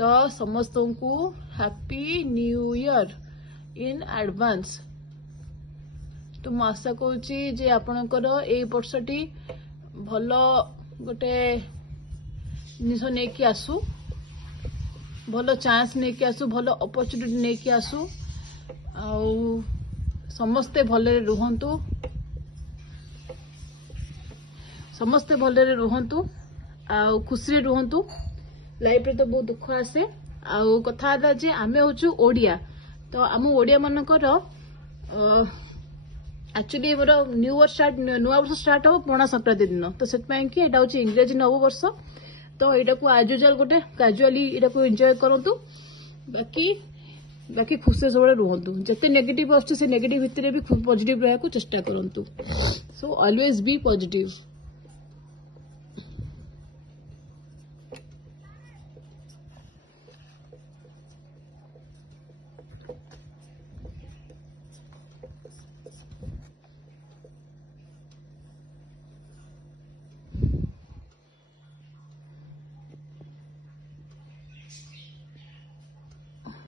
तो समस्त को happy new year in advance. तो मु आशा करुच्ची जे आपणकर ए वर्षटी भल गोटे जिनिस नहीं कि आसू, भल चांस नहीं कि आसू, भल अपॉर्चुनिटी नहीं कि आसू, आउ समस्ते भलरे रुहंतु, समस्ते भलरे रुहंतु, आउ खुशी रे रुहंतु। लाइफ रे तो बहुत दुख आसे। आउ कथा था जे आमे होचु ओडिया, तो आम ओडिया मानकर एक्चुअली मोर न्यू वर्ष स्टार्ट, नुआ वर्ष स्टार्ट हो पणा संक्रांति दिन, तो सेटपाई कि एटा होची इंग्रेजी नव वर्ष। तो एटा को एज यूजुअल गोटे कैजुअली एटा को एंजॉय करंतु। बाकी खुशी सब रुहंतु। जते नेगेटिव आछे से नेगेटिव भितर भी पॉजिटिव रहया को चेष्टा करंतु। So always be positive.